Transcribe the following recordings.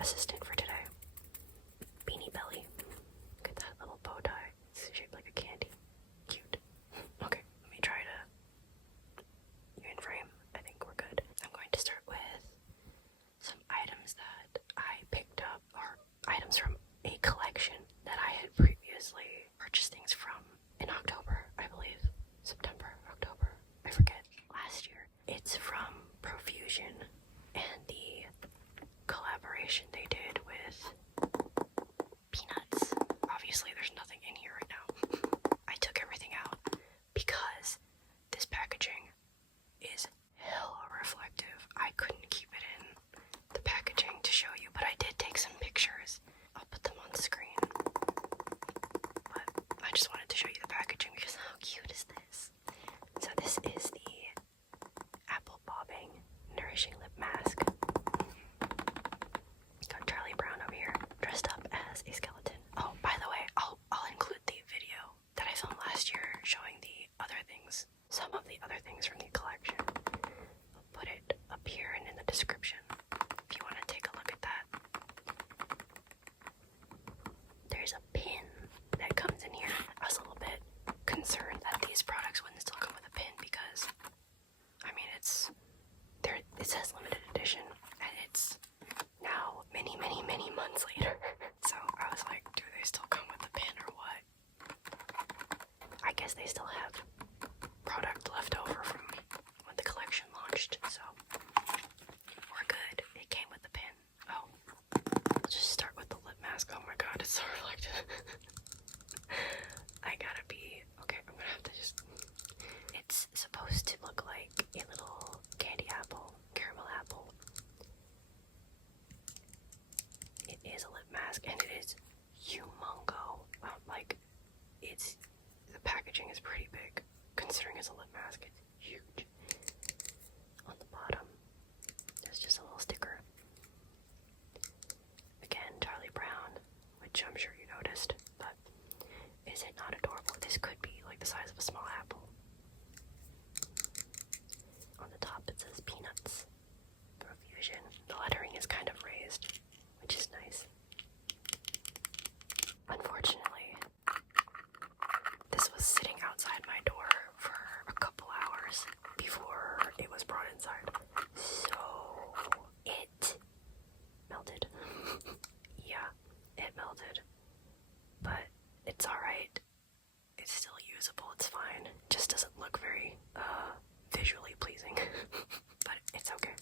assistant for today. Beanie Belly. Look at that little bow tie. It's shaped like a candy. Cute. Okay, let me try to in frame. I think we're good. I'm going to start with some items that I picked up, or items from a collection that I had previously purchased things from in October, I believe. September, October, I forget. Last year. It's from Profusion and the collaboration they did with Peanuts. Obviously, there's nothing in here right now. I took everything out because this packaging is hella reflective. I couldn't keep it in the packaging to show you, but I did take some pictures. I'll put them on the screen. But I just wanted to show you the packaging because how cute is this? So this is the Apple Bobbing Nourishing Lip Mask. Got Charlie Brown over here, dressed up as a skeleton. Oh, by the way, I'll include the video that I filmed last year showing the other things, some of the other things from the collection. I'll put it up here and in the description if you want to take a look at that. There's a pin that comes in here. I was a little bit concerned that these products wouldn't still come with a pin because, I mean, it says limited edition, and it's now many months later. So I was like, do they still come with a pin or what? I guess they still have product left over from when the collection launched, so we're good. It came with the pin. Oh, I'll just start with the lip mask. Oh my god, it's so reflective. I gotta be, okay, I'm gonna have to just, it's supposed to look like a little candy apple, caramel apple. It is a lip mask, and it is humongo. Like, the packaging is pretty big, considering it's a lip mask. It's huge. On the bottom, there's just a little sticker. Again, Charlie Brown, which I'm sure you noticed, but is it not adorable? This could be like the size of a small apple. On the top it says Peanuts. Profusion. The lettering is kind of raised, which is nice. Unfortunately, this was sitting outside my door for a couple hours before it was brought inside. So it melted. Yeah, it melted. But it's alright. It's still usable, it's fine. It just doesn't look very visually pleasing. But it's okay.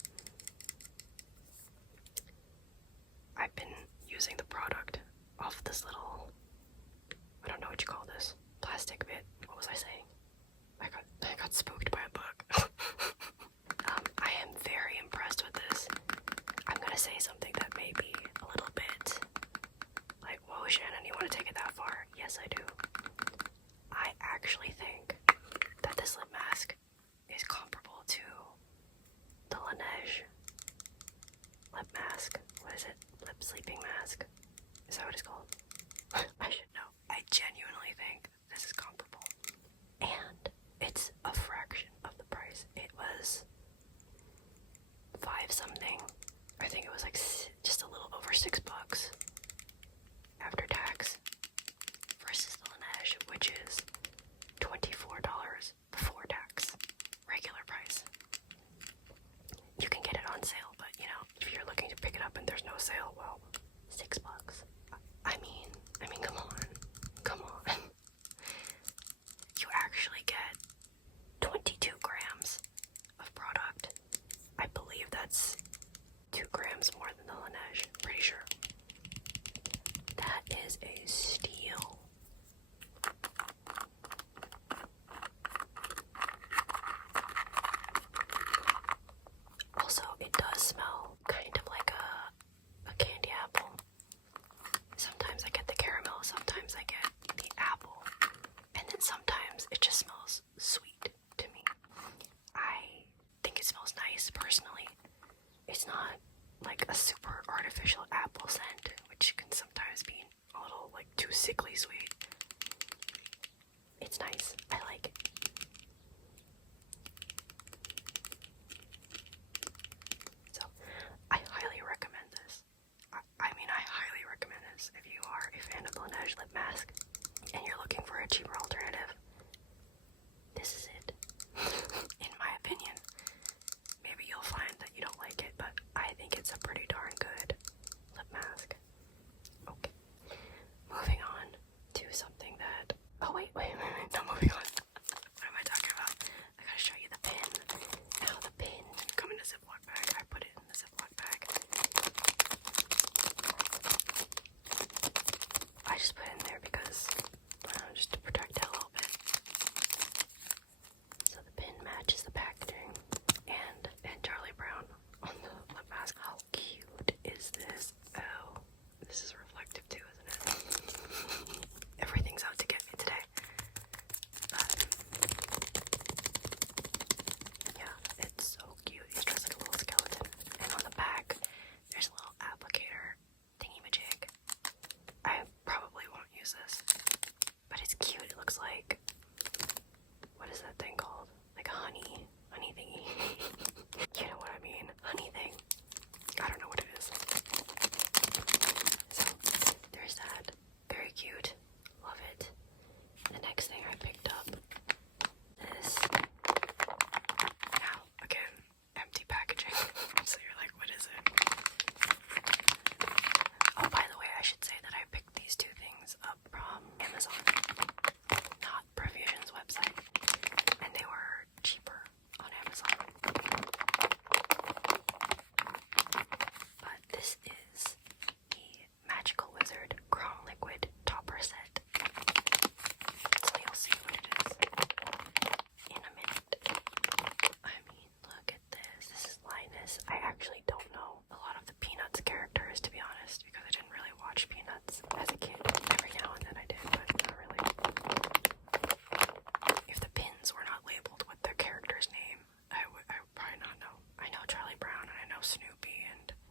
I've been using the product off this little, I don't know what you call this, plastic bit. What was I saying? I got spooked by a bug. I am very impressed with this. I'm gonna say something that may be a little bit like, whoa, Shannon, you want to take it that far? Yes, I do. I actually think that this lip mask is comparable to the Laneige lip mask. What is it? Lip sleeping mask? Is that what it's called? I should know. I genuinely think this is comparable. And it's a fraction of the price. It was $5 something. I think it was like just a little over $6 after tax versus the Laneige, which is $24 before tax. Regular price. You can get it on sale, but you know, if you're looking to pick it up and there's no sale, well, $6. I mean, come on. You actually get 22 grams of product. I believe that's 2 grams more than the Laneige. Pretty sure. That is a steal. Also, it does smell kind of like a candy apple. Sometimes I get the caramel, sometimes I get the apple, and then sometimes it just smells sweet to me. I think it smells nice, personally. It's not like a super artificial apple scent, which can sometimes be a little like too sickly sweet. It's nice. I like it. So I highly recommend this.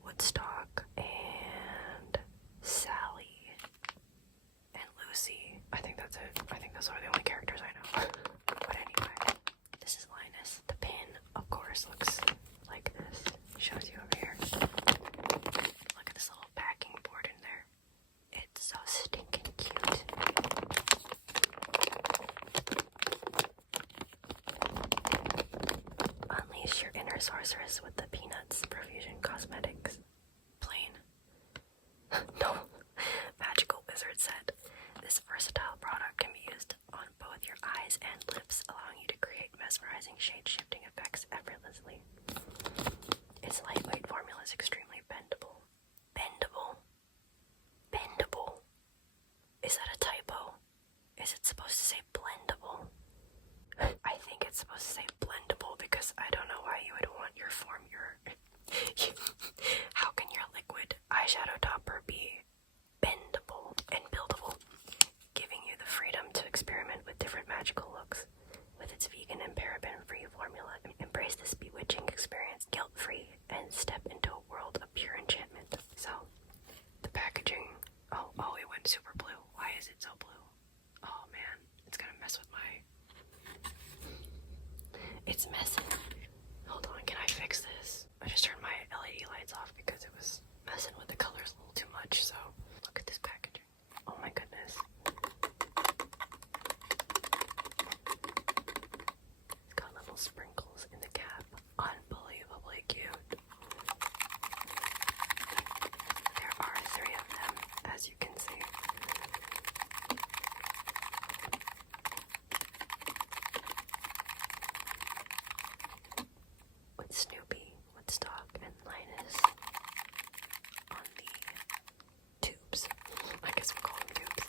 Woodstock, and Sally, and Lucy. I think that's it. I think those are the only characters I know. But anyway, this is Linus. The pin, of course, looks like this. Shows you over here. Look at this little packing board in there. It's so stinking cute. Unleash your inner sorceress with the Peanuts Profusion Cosmetics. Plain. No. Magical Wizard set. This versatile product can be used on both your eyes and lips, allowing you to create mesmerizing shade-shifting effects effortlessly. Its lightweight formula is extremely bendable. Bendable? Bendable? Is that a typo? Is it supposed to say blendable? I think it's supposed to say blendable because I don't know why you would want your how can your liquid eyeshadow topper be bendable and buildable, giving you the freedom to experiment with different magical looks. With its vegan and paraben-free formula, embrace this bewitching experience guilt-free and step into a world of pure enchantment. So, the packaging, oh, it went super blue. Why is it so blue? Oh man, it's gonna mess with my... It's messing. Hold on, can I fix this? I just turned my LED lights off because it was messing with the colors a little too much, so look at this packaging. Oh my goodness. It's got little sprinkles in the cap. Unbelievably cute. There are 3 of them, as you can see. With Snoopy, Woodstock, and Linus on the tubes. I guess we'll call them tubes.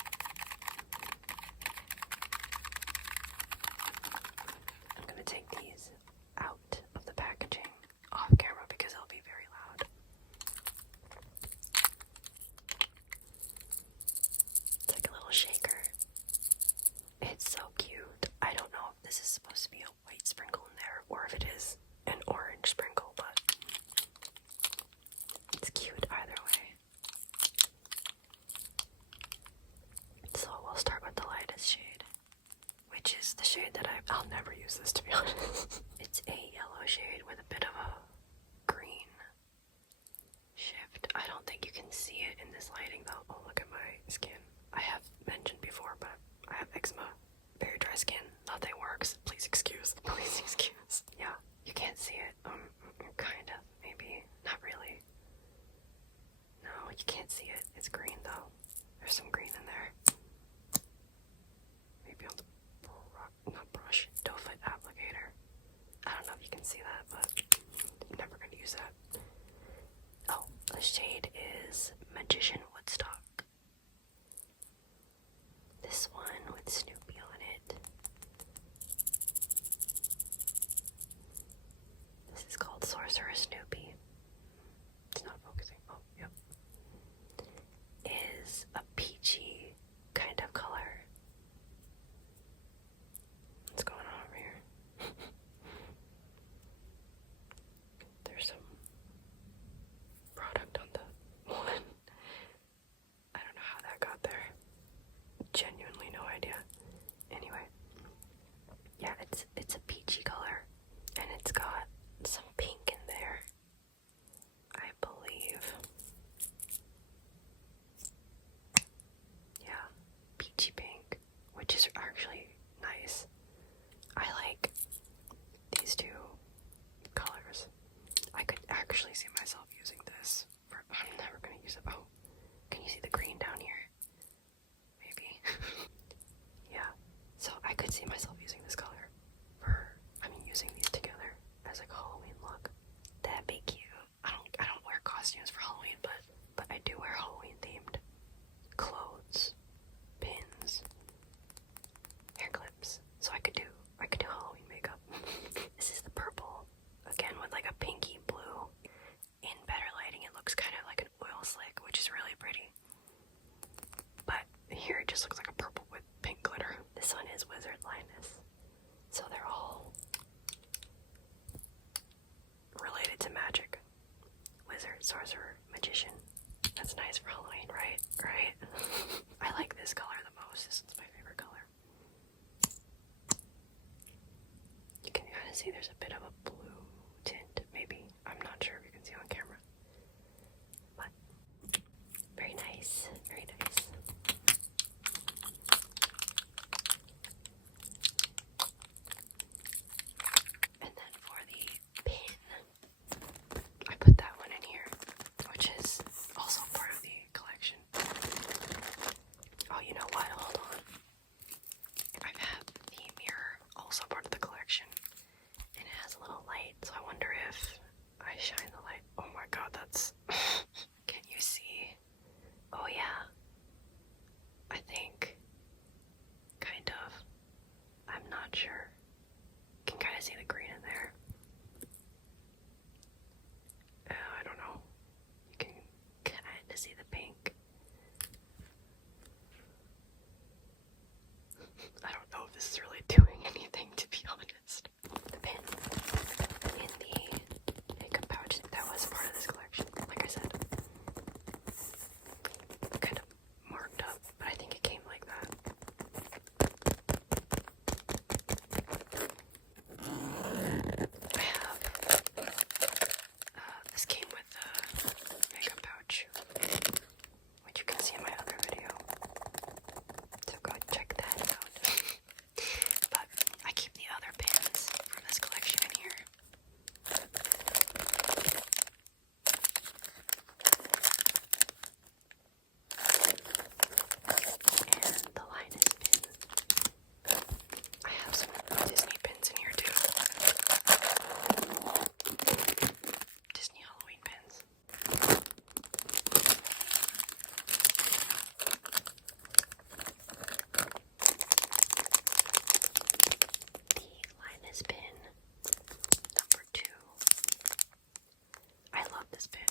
I'm gonna take these out of the packaging off camera because it'll be very loud. It's like a little shaker. It's so cute. I don't know if this is supposed to be a white sprinkle in there or if it is an orange sprinkle, but it's cute either way. So we'll start with the lightest shade, which is the shade that I'll never use this, to be honest. It's a yellow shade with a bit of a green shift. I don't think you can see it in this lighting though. Oh, look at my skin. I have mentioned before, but I have eczema, very dry skin, nothing works. Please excuse. Please excuse. Yeah, you can't see it. Kind of, maybe. Not really. No, you can't see it. It's green though. There's some green in there. Maybe on the doe foot applicator. I don't know if you can see that, but I'm never gonna use that. Oh, the shade is Magician Woodstock. This one with Snoopy on it. This is called Sorcerer Snoopy. It's not focusing. Oh, yep. Is a peachy kind of color. What's going on over here? There's some product on the one. sorcerer, magician. That's nice for Halloween, right? Right? I like this color the most. This is my favorite color. You can kind of see there's a bit of a blue tint, maybe. I'm not sure if you can see on camera. But very nice, very nice. And then for the pin, I put that one in here, which is also part of the collection. Oh, you know what? Hold on. I have the mirror, also part of the collection, and it has a little light, so I wonder if I shine the light. Oh my god, that's... Can you see? Oh yeah. I think. Kind of. I'm not sure. Can kind of see the green in there. I don't know. You can kind of see the pink. I don't know if this is really doing anything, to be honest. The pin in the makeup pouch, that was part of this collection, like I said. Kind of marked up, but I think it came like that. I have, this came with the makeup pouch, which you can see in my other video. So go check that out. But I keep the other pins from this collection in here. And the Linus pin. I have some Disney pins in here too. Disney Halloween pins. The Linus pin number 2. I love this pin.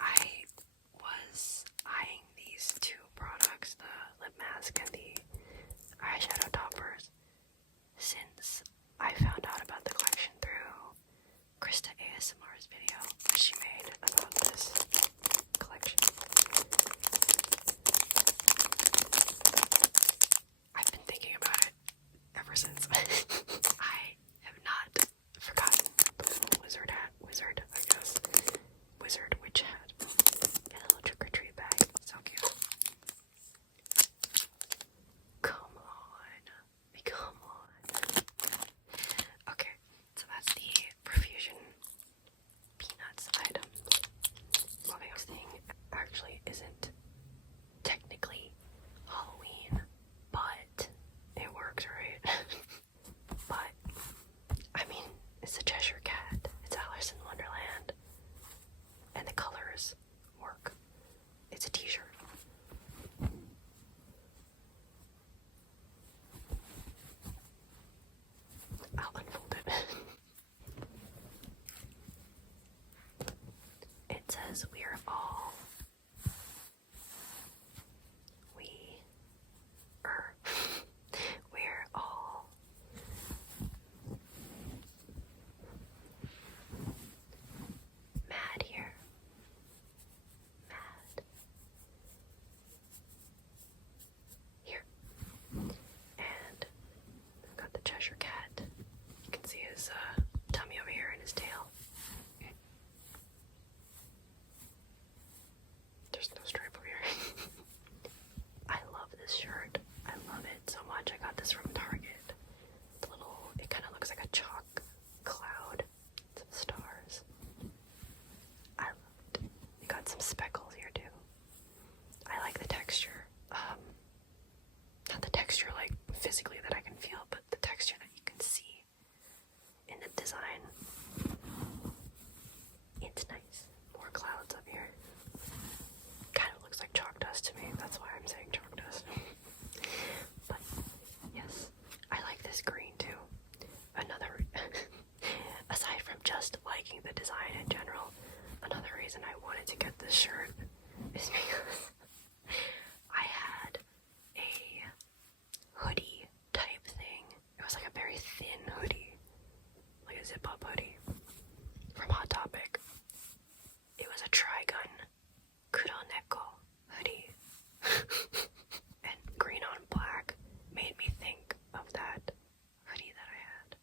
I was eyeing these two products, the lip mask and the eyeshadow toppers, since I found out about the collection through Krista ASMR's video, which she made about this collection. I've been thinking about it ever since. I have not forgotten the little wizard hat. Wizard, I guess. Wizard witch hat. And a little trick-or-treat bag. So cute. Come on. Come on. Okay, so that's the Profusion Peanuts items. Well, the next thing actually isn't technically Halloween, but it works, right? But, I mean, it's the Cheshire Cat. It's Alice in Wonderland. And the colors work. It's a t-shirt. I'll unfold it. It says, we're all mad here. Mad. Here. And we've got the Cheshire Cat. You can see his tummy over here and his tail. There's no stripe over here. I love this shirt. I love it so much. I got this from Target. The little, it kind of looks like a chalk cloud. Some stars. I love it. We got some speckles here too. I like the texture. Not the texture like physically that I can feel, but the texture that you can see in the design. It's nice. More clouds up here. Kind of looks like chalk dust to me. That's why I'm saying chalk dust. But yes, I like this green too. Another, aside from just liking the design in general, another reason I wanted to get this shirt is because I had a hoodie type thing. It was like a very thin hoodie, like a zip-up hoodie from Hot Topic. It was a tri Kuroneko hoodie. And green on black made me think of that hoodie that I had.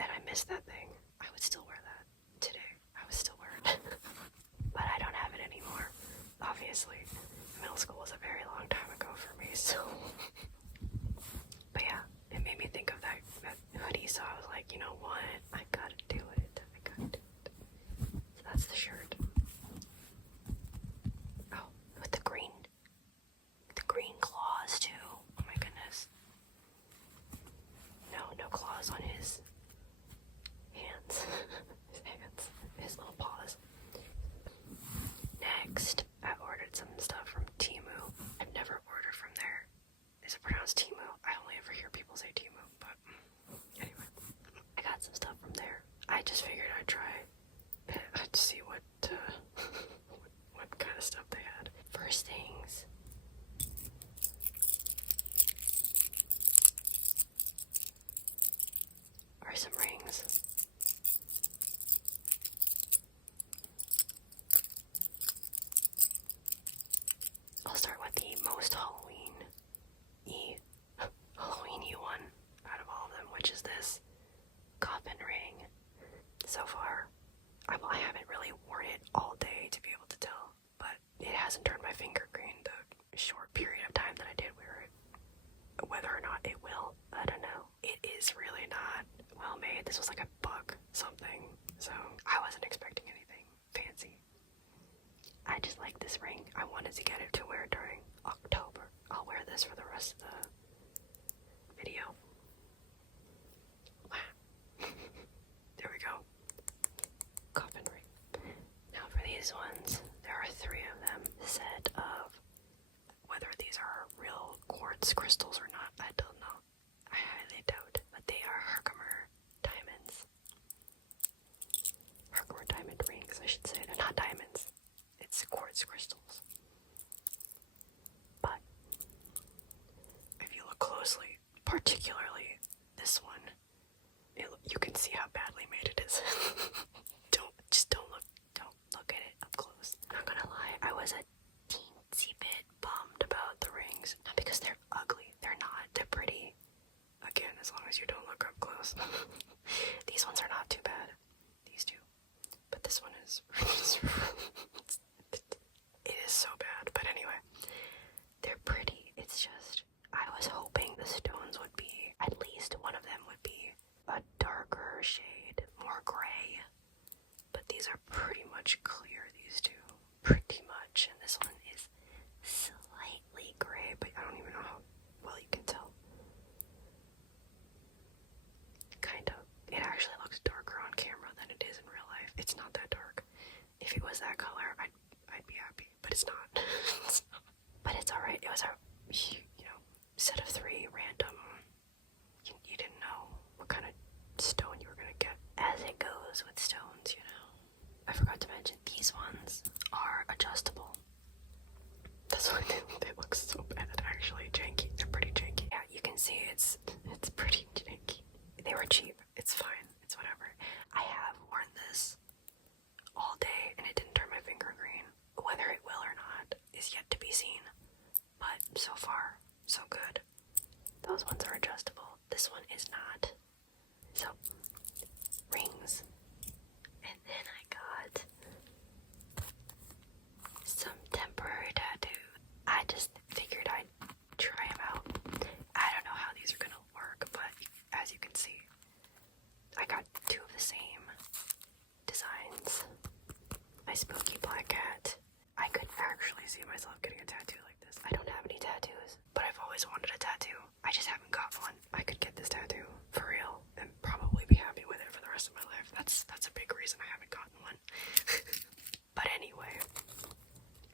And I missed that thing. I would still wear that today. I would still wear it. But I don't have it anymore. Obviously. Middle school was a very long time ago for me, so. But yeah, it made me think of that hoodie, so I was like, you know what? I gotta do it. So that's the shirt. Oh, with the green claws too. Oh my goodness. No claws on his hands. His little paws. Next, I ordered some stuff from Temu. I've never ordered from there. Is it pronounced Temu? I only ever hear people say Temu, but anyway. I got some stuff from there. I just figured I'd try to see what kind of stuff they had. First things. Are some rings. I'll start with the most Halloween-y one out of all of them, which is this Coffin ring. So far, I haven't really worn it all day to be able to tell, but it hasn't turned my finger green the short period of time that I did wear it. Whether or not it will, I don't know. It is really not well made. This was like a buck something, so I wasn't expecting anything fancy. I just like this ring. I wanted to get it to wear during October. I'll wear this for the rest of the video. Wow. There we go. Coffin ring. Now for these ones, there are 3 of them. The set of whether these are real quartz crystals or not, I don't know. I highly doubt. But they are Herkimer diamonds. Herkimer diamond rings, I should say. They're not diamonds. It's quartz crystals. But if you look closely, particularly this one, you can see how badly made it is. Don't look at it up close. Not gonna lie, I was a teensy bit bummed about the rings. Not because they're ugly, they're not. They're pretty. Again, as long as you don't look up close. These ones are not too bad. These two. But this one is it is so bad, but anyway, they're pretty. It's just, I was hoping the stones would be, at least one of them would be a darker shade, more gray, but these are pretty much clear, these two, pretty much, and this one is slightly gray, but I don't even know how well you can tell. Kind of. It actually looks darker on camera than it is in real life. It's not that dark. If it was that color, I'd be happy, but it's not. But it's alright. It was a, set of 3 random. You didn't know what kind of stone you were gonna get. As it goes with stones, I forgot to mention, these ones are adjustable. That's why they look so bad, actually. Janky. They're pretty janky. Yeah, you can see it's pretty janky. They were cheap. It's fine. It's whatever. I have worn this all day and it didn't turn my finger green. Whether it will or not is yet to be seen. But so far, so good. Those ones are adjustable. This one is not. So, rings. And then I got some temporary tattoos. I just figured I'd try them out. I don't know how these are gonna work, but as you can see, I got 2 of the same designs. My spooky black cat. I could actually see myself getting a tattoo like this. I don't have any tattoos, but I've always wanted a tattoo. I just haven't got one. I could get this tattoo for real and probably be happy with it for the rest of my life. That's a big reason I haven't gotten one. But anyway,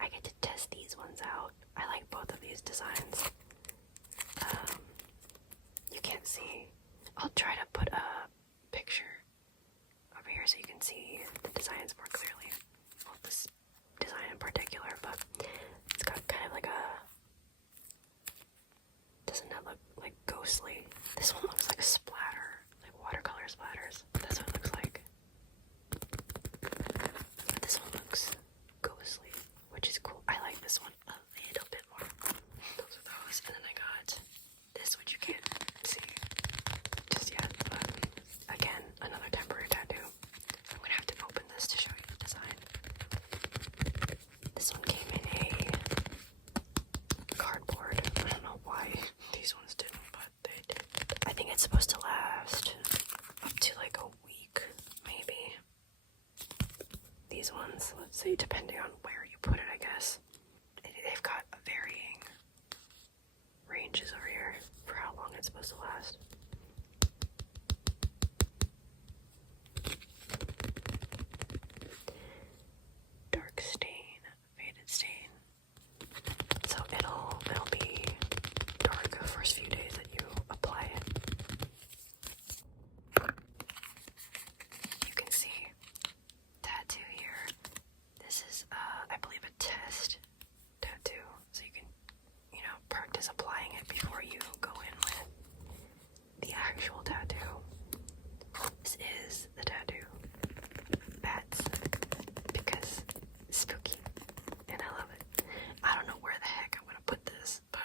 I get to test these ones out. I like both of these designs. You can't see. I'll try to put a picture over here so you can see the designs more clearly. Well, this design in particular, but it's got kind of like a, doesn't that look like ghostly? This one looks like a splatter, like watercolor splatters. That's what it looks like. But this one looks ghostly, which is I believe, a test tattoo, so you can, practice applying it before you go in with the actual tattoo. This is the tattoo. Bats, because it's spooky, and I love it. I don't know where the heck I'm gonna put this, but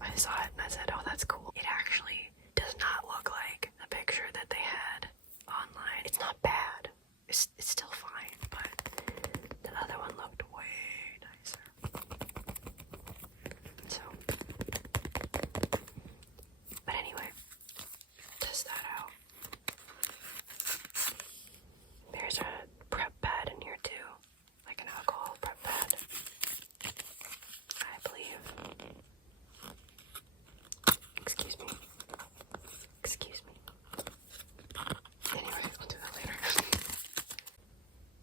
I saw it and I said, oh, that's cool. It actually does not look like the picture that they had online. It's not bad. It's still fine, but the other one looked way nicer. So, but anyway, test that out. There's a prep pad in here too, like an alcohol prep pad, I believe. Excuse me. Anyway, I'll do that later.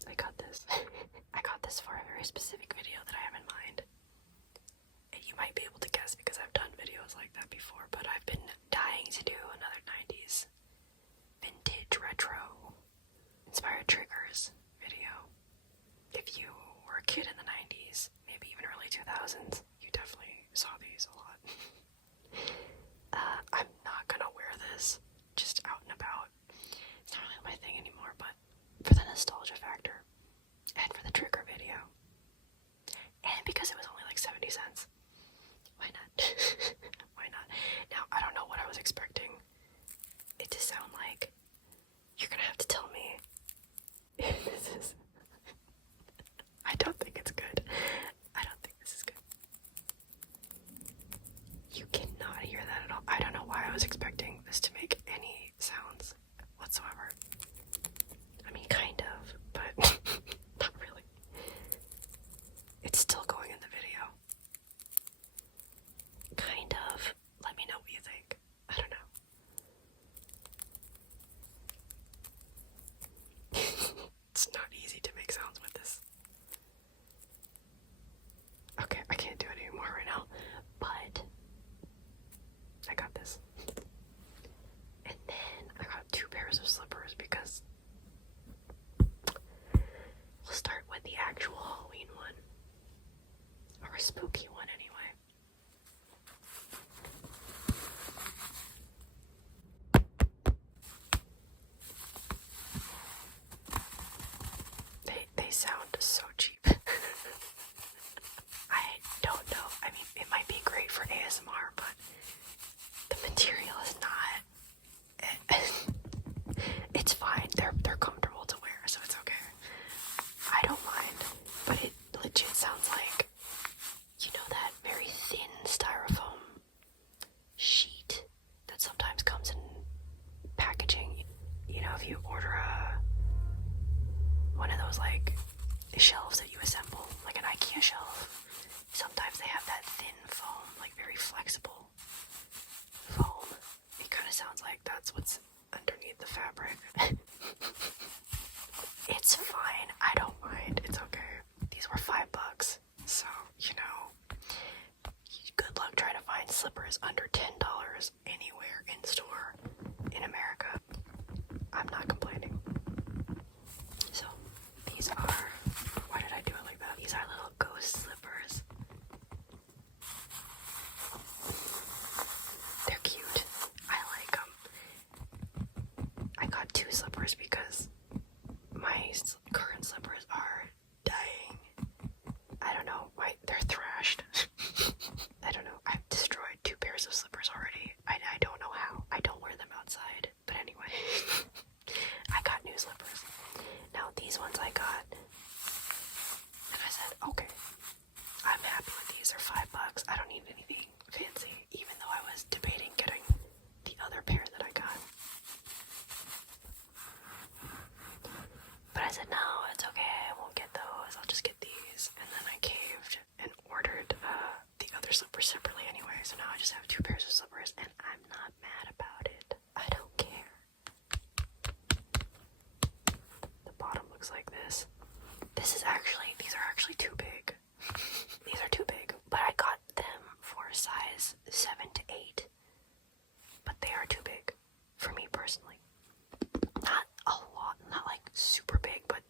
I got this. I got this for a very specific video that I have in mind. And you might be able to guess because I've done videos like that before, but I've been dying to do another 90s vintage retro inspired triggers video. If you were a kid in the 90s, maybe even early 2000s, you definitely saw these a lot. I'm not gonna wear this just out and about. It's not really my thing anymore, but for the nostalgia factor and for the trigger video, and because it was only like 70 cents, why not? Why not? Now, I don't know what I was expecting it to sound like. You're gonna have to tell me if this is... I don't think it's good. I don't think this is good. You cannot hear that at all. I don't know why I was expecting this to make any sounds whatsoever. I mean, kind of, but not really. It's still going in the video. Kind of. Let me know what you think. I don't know. It's not easy to make sounds with this. Okay, I can't do it anymore right now, but I got this. And then I got 2 pairs of slippers because we'll start with the actual Halloween one, or a spooky one anyway. They sound so cheap. I don't know. I mean, it might be great for ASMR, but the material is not. It's fine. They're comfortable to wear, so it's okay. I don't mind, but it legit sounds like, that very thin styrofoam sheet that sometimes comes in packaging. If you order one of those like shelves that you assemble, like an IKEA shelf, sometimes they have that thin foam, like very flexible foam. It kind of sounds like that's what's underneath the fabric. It's fine. I don't mind. It's okay. These were $5, so good luck trying to find slippers under $10 anywhere in store in America. I'm not complaining. So these are, why did I do it like that? These are little ghost slippers. They're cute. I like them. I got 2 slippers because my current slippers are dying. I don't know, they're thrashed. I don't know. I've destroyed 2 pairs of slippers already. I don't know how. I don't wear them outside. But anyway, I got new slippers. Now these ones I got, and I said, okay, I'm happy with these. They're $5. I don't need anything fancy, even though I was debating getting the other pair that I got. But I said, no, it's okay. I won't get those. I'll just get these. And then I caved and ordered the other slippers separately anyway. So now I just have 2 pairs of slippers, and I'm not mad about it. I don't care. The bottom looks like this. These are actually too big. These are too big, but I got them for size 7 to 8. But they are too big for me personally. Not a lot, not like super big, but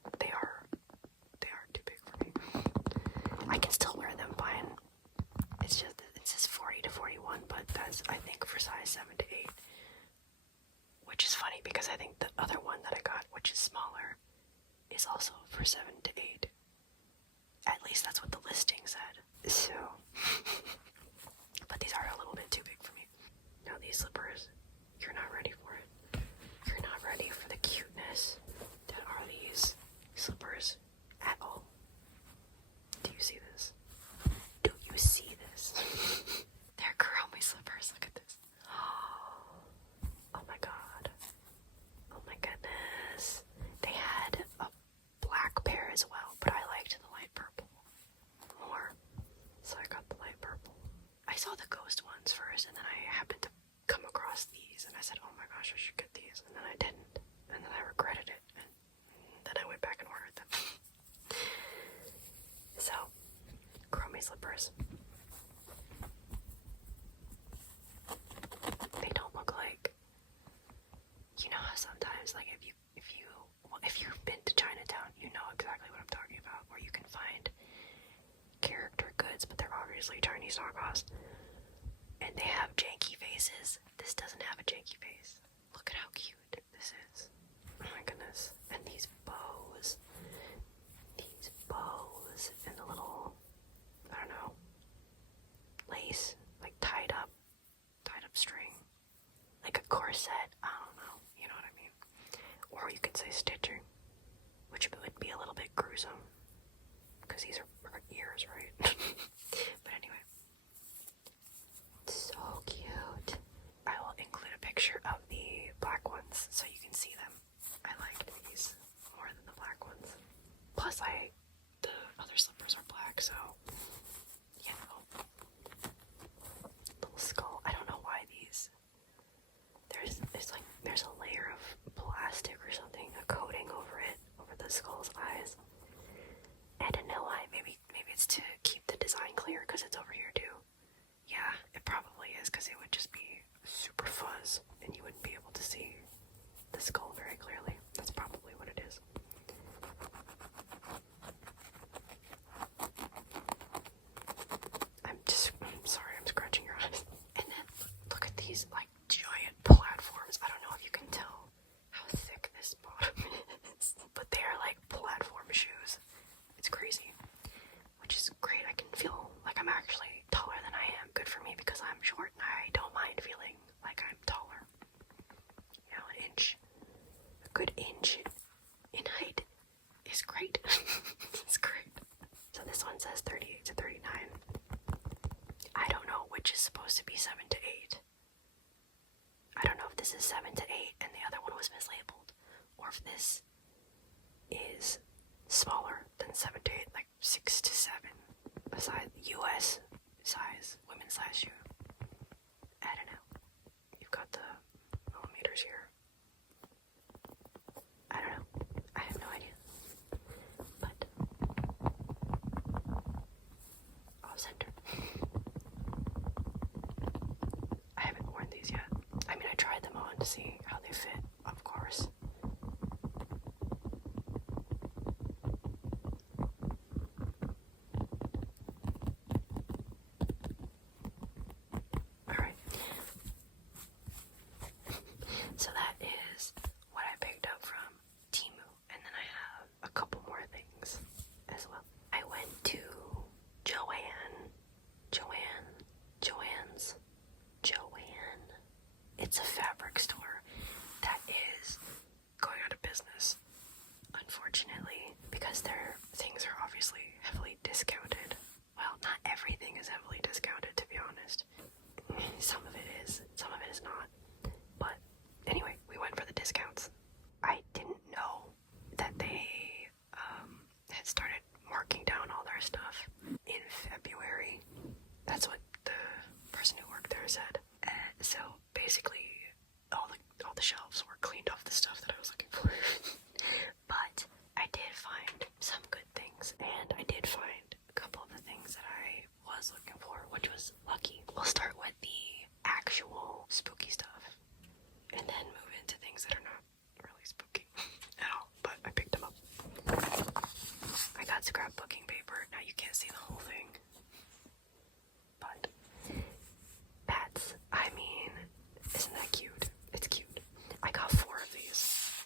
for 7 to 8. At least that's what the listing said. So, but these are a little bit too big for me. Now these slippers, you're not ready for it. You're not ready for the cuteness that are these slippers at all. Do you see this? Do you see this? They're Kuromi slippers. Look at this. Oh my god. Oh my goodness. They had a black pair as well, but I liked the light purple more. So I got the light purple. I saw the ghost ones first, and then I happened to come across these, and I said, oh my gosh, I should get these. And then I didn't. And then I regretted it. And then I went back and ordered them. So, Kuromi slippers. They don't look like, you know how sometimes, like if you've been to Chinatown, you know exactly what I'm talking about, where you can find character goods, but they're obviously Chinese knockoffs, and they have janky faces. This doesn't have a janky face. Look at how cute this is. Oh my goodness. And these bows, and the little, I don't know, lace, like tied up string, like a corset. I don't know, you know what I mean? Or you could say stitching, which would be a little bit gruesome, because these are ears, right? But anyway, so cute. I will include a picture of the black ones so you can see them. I liked these more than the black ones. Plus, the other slippers are black, so you know. Little skull. I don't know why these. There's a layer of plastic or something, a coating over it, over the skull's eyes. I don't know why. Maybe it's to keep the design clear because it's over here too. Yeah, it probably is, because it would just be super fuzz and you wouldn't be able to see the skull very clearly. That's probably what it is. I'm sorry, I'm scratching your eyes. And then look at these like giant platforms. I don't know if you can tell how thick this bottom is, but they are like platform shoes. It's crazy, which is great. I can feel like I'm actually taller than I am. Good for me, because I'm short and I don't mind feeling like I'm taller. You know, an inch, a good inch in height is great. It's great. So this one says 38 to 39. I don't know which is supposed to be 7 to 8. I don't know if this is 7 to 8 and the other one was mislabeled, or if this is smaller than 7 to 8, like 6 to 7, a size, US size, women's size shoe. I don't know. You've got the millimeters here. I don't know. I have no idea. But off center. I haven't worn these yet. I mean, I tried them on to see how they fit, of course. Alright. So that is what I picked up from Temu. And then I have a couple more things as well. I went to Joanne. It's a fabric store that is going out of business, unfortunately, because their things are obviously heavily discounted. Well, not everything is heavily discounted, to be honest. Some of it is, some of it is not. But anyway, we went for the discounts. I didn't know that they had started marking down all their stuff in February. That's what the person who worked there said. So basically, all the shelves were cleaned off the stuff that I was looking for. But I did find some good things, and I did find a couple of the things that I was looking for, which was lucky. We'll start with the actual spooky stuff, and then move into things that are not really spooky at all, but I picked them up. I got scrapbooking paper. Now you can't see the whole thing, but bats. I mean, isn't that cute? It's cute. I got 4 of these.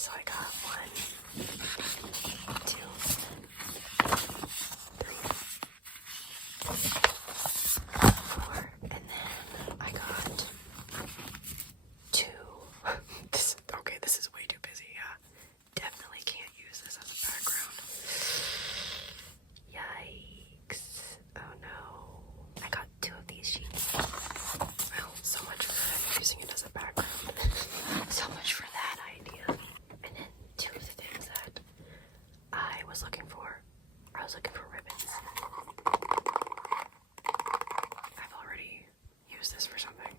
So I got 1, 2, 3, 4, and then I got 2. This is way too busy. Definitely can't use this as a background. Yikes. Oh no. I got 2 of these sheets. Well, so much for using it as a background. So much for that idea. And then 2 of the things that I was looking for. I was looking for ribbons. I've already used this for something,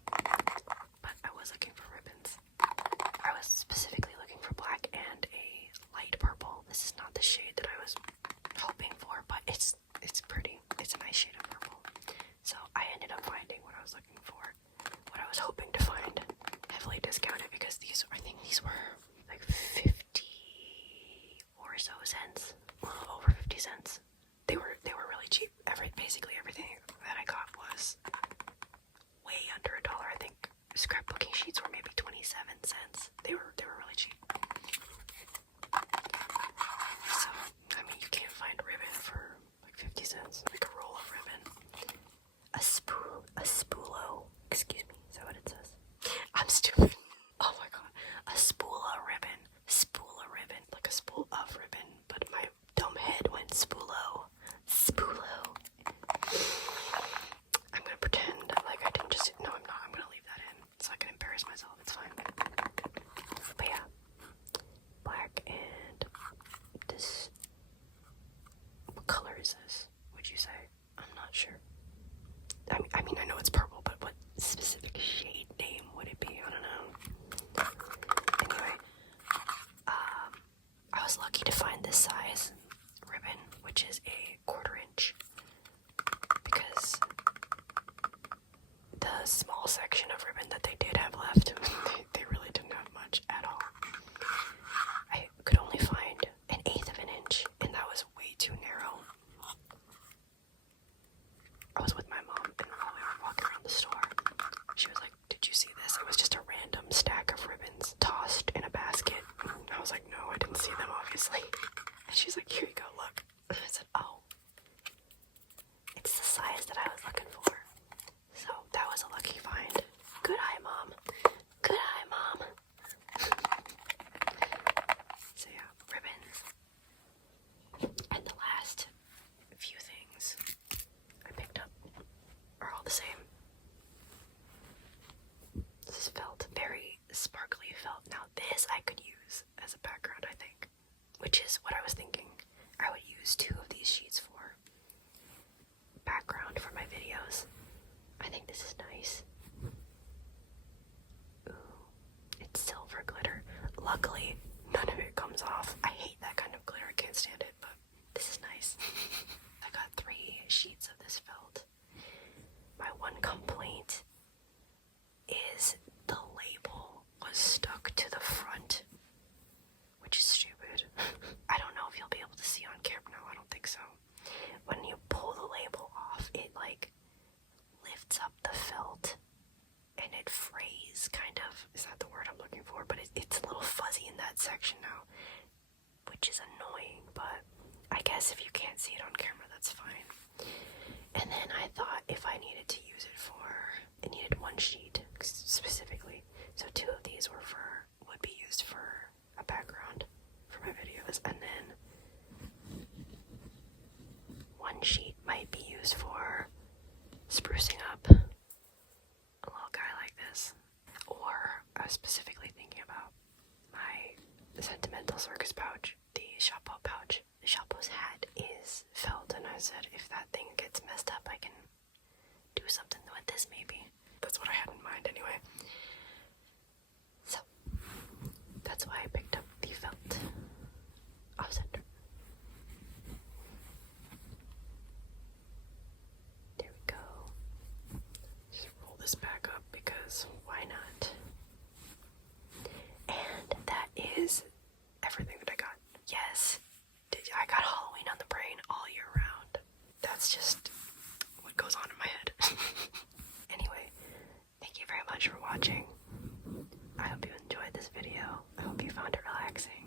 but I was looking for ribbons. I was specifically looking for black and a light purple. This is not the shade that I was hoping for, but it's pretty. It's a nice shade of purple. So I ended up finding what I was looking for, what I was hoping to find, heavily discounted, because I think these were like 50 or so cents, a little over 50 cents. They were really cheap. Basically everything that I got was way under $1. I think scrapbooking sheets were maybe 27 cents. They were really cheap. So, I mean, you can't find ribbon for like 50 cents. Like a roll of ribbon. A spoolo. Excuse me, is that what it says? I'm stupid. Oh my god. A spoola ribbon. Spoola ribbon. Like a spool of ribbon, but my dumb head went spoolo. Spoolo. I'm gonna pretend like I didn't just... No, I'm not. I'm gonna leave that in so I can embarrass myself. It's fine. But yeah. Black and this... What color is this, would you say? I'm not sure. I mean, I know it's purple, but what specific shade name would it be? I don't know. Anyway, I was lucky to find this size ribbon, which is a 1/4 inch, because the small section of ribbon that they did have left, they really didn't have much at all. I could only find 1/8 of an inch, and that was way too narrow. I was with my mom, and while we were walking around the store, she was like, "Did you see this?" It was just a random stack of ribbons tossed in a basket. And I was like, "No, I didn't see them, obviously." And she's like, "Here you go, look." And I said, "Oh, it's the size that I was looking for." So that was a lucky find. Good eye, Mom. Good eye, Mom. So yeah, ribbons. And the last few things I picked up are all the same. This is felt, very sparkly felt. Now this I could use as a background, I think, which is what I was thinking. I would use 2 of these sheets for background for my videos. I think this is nice. Ooh, it's silver glitter. Luckily, none of it comes off. I hate that kind of glitter. I can't stand it, but this is nice. I got 3 sheets of this felt. My one complaint is the label was stuck to the front, which is stupid. I don't know if you'll be able to see on camera. No, I don't think so. When you pull the label off, it like lifts up the felt and it frays, kind of. Is that the word I'm looking for? But it's a little fuzzy in that section now, which is annoying, but I guess if you can't see it on camera, that's fine. And then I thought if I needed to use it needed 1 sheet specifically. So 2 of these would be used for a background for my videos, and then 1 sheet might be used for sprucing up a little guy like this. Or I was specifically thinking about my sentimental circus pouch, the chapeau pouch. The chapeau's hat is felt, and I said if that thing gets messed up, I can do something with this maybe. That's what I had in mind anyway. So that's why I picked up the felt off center. There we go. Just roll this back up because why not? And that is everything that I got. Yes, I got Halloween on the brain all year round. That's just what goes on in my head. Anyway, thank you very much for watching. I hope you enjoyed this video. I hope you found found it relaxing.